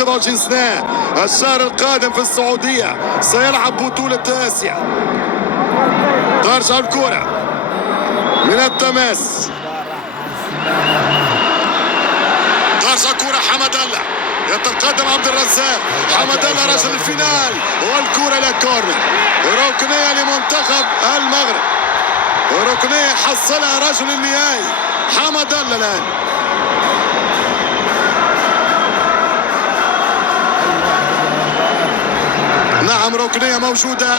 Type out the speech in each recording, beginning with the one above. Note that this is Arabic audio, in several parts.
ننقذ جنسنا. الشهر القادم في السعودية سيلعب بطولة آسيا. ترجع الكرة من التماس، ترجع كرة حمد الله، يتقدم عبد الرزاق، حمد الله رجل الفينال، والكرة لكورنر. ركنية لمنتخب المغرب، ركنية حصلها رجل النهائي حمد الله. الآن نعم ركنية موجودة.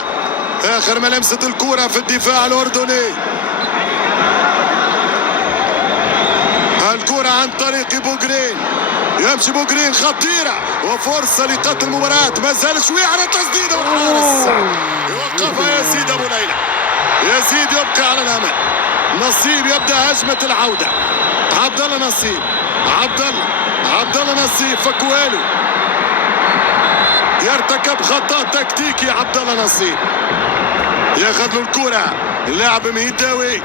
آخر ما لمست الكرة في الدفاع الأردني. الكرة عن طريق بوغرين، يمشي بوغرين، خطيرة وفرصة لقتل المباراة. ما زال شوي على تسديده والحارس يوقفها يزيد أبو ليلى. يزيد يبقى على الأمل. نصيب يبدأ هجمة العودة. عبد الله نصيب، عبد الله نصيب فكوالو يرتكب خطأ تكتيكي. عبد الله نصيب ياخذ له الكرة، اللاعب مهيداوي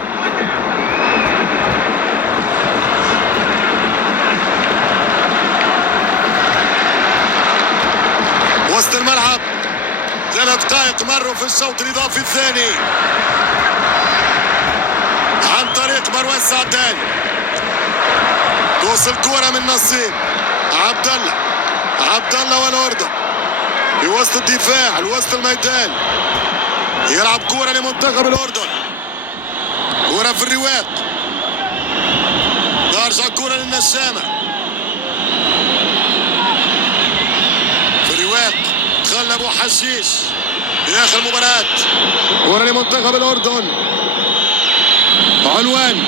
وسط الملعب. 3 دقائق مروا في الشوط الإضافي الثاني عن طريق مروان سعدان. توصل كرة من نصيب عبد الله والأردن في وسط الدفاع لوسط الميدان. يلعب كرة لمنتخب الأردن، كرة في الرواق، ترجع كرة للنشامة في الرواق. خلى أبو حشيش في آخر المباراة. كرة لمنتخب الأردن، عنوان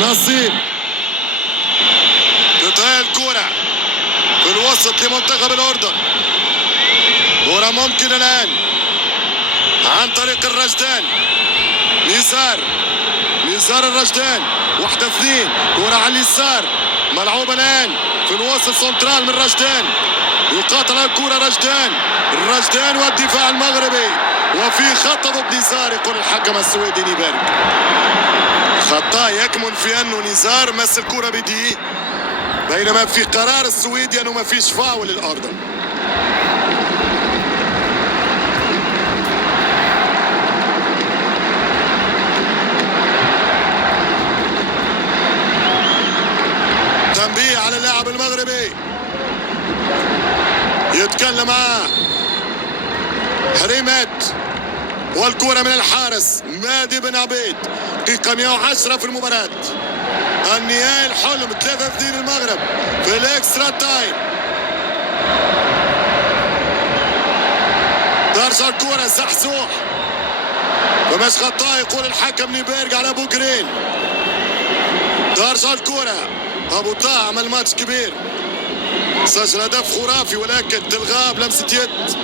نصيب، تنتهي الكرة في الوسط لمنتخب الأردن. كرة ممكن الآن عن طريق الرجدان، نزار الرجدان، 1-2. كرة على اليسار ملعوبة الآن في الوسط سنترال من رجدان، يقاتل الكرة الرجدان والدفاع المغربي، وفي خطأ ضد نزار. يقول الحكم السويدي نيبرغ خطأ يكمن في أنه نزار مس الكرة بيديه، بينما في قرار السويدي أنه ما فيش فاول للأردن. تنبيه على اللاعب المغربي، يتكلم معاه حريمات، والكرة من الحارس مادي بن عبيد. دقيقة 110 في المباراة، النهائي الحلم 3-2 المغرب في الاكسترا تايم. ترجع الكرة زحزوح ومش خطأ، يقول الحكم نيبرغ على بوغرين. ترجع الكرة، أبو طه عمل ماتش كبير، سجل هدف خرافي، ولكن تلغى بلمسة يد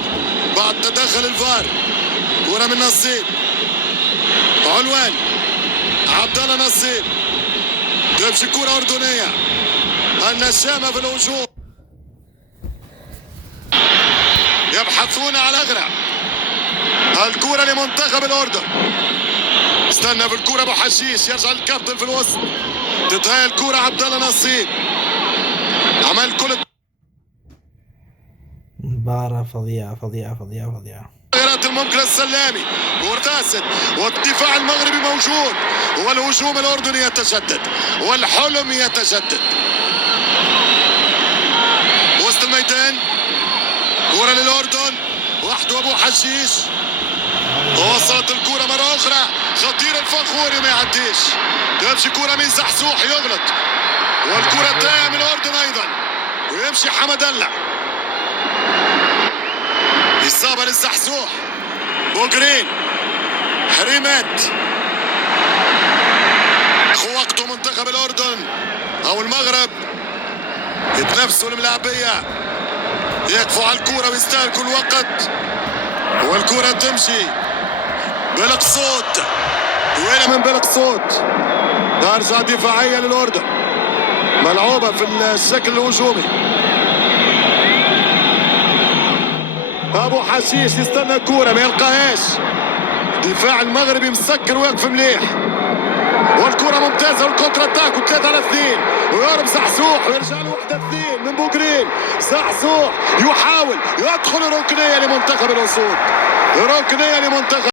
بعد تدخل الفار. كرة من نصيب، عنوان عبد الله نصيب، تمشي كرة أردنية، النشامة في الهجوم يبحثون على أغرى. الكرة لمنتخب الأردن، استنى في الكرة أبو حشيش، يرجع الكابتن في الوسط، تنتهي الكرة عبد الله نصيب، عمل كل مباراة فظيعة. التغييرات الممكنة. السلامي مرتاسد، والدفاع المغربي موجود، والهجوم الأردني يتجدد، والحلم يتجدد. وسط الميدان كرة للأردن، وحده أبو حشيش، وصلت الكرة مرة أخرى، خطير الفخوري ما يعديش، تمشي كرة من زحزوح يغلط، والكرة الثانية من الأردن أيضا، ويمشي حمد الله، إصابة للزحزوح، بوغرين، حريمات. وقته منتخب الأردن أو المغرب يتنافسوا الملاعبية، يقفوا على الكرة ويستهلكوا الوقت، والكرة تمشي بالقصود، وين من بالقصود، ترجع دفاعية للأردن، ملعوبة في الشكل الهجومي. أبو حشيش يستنى الكرة ما يلقاهاش، دفاع المغربي مسكر واقف مليح، والكرة ممتازة والكونتر اتاك و3 على 2 ويهرب زحزوح ويرجع له 1-2 من بوغرين. زحزوح يحاول يدخل ركنية لمنتخب الأسود، ركنية لمنتخب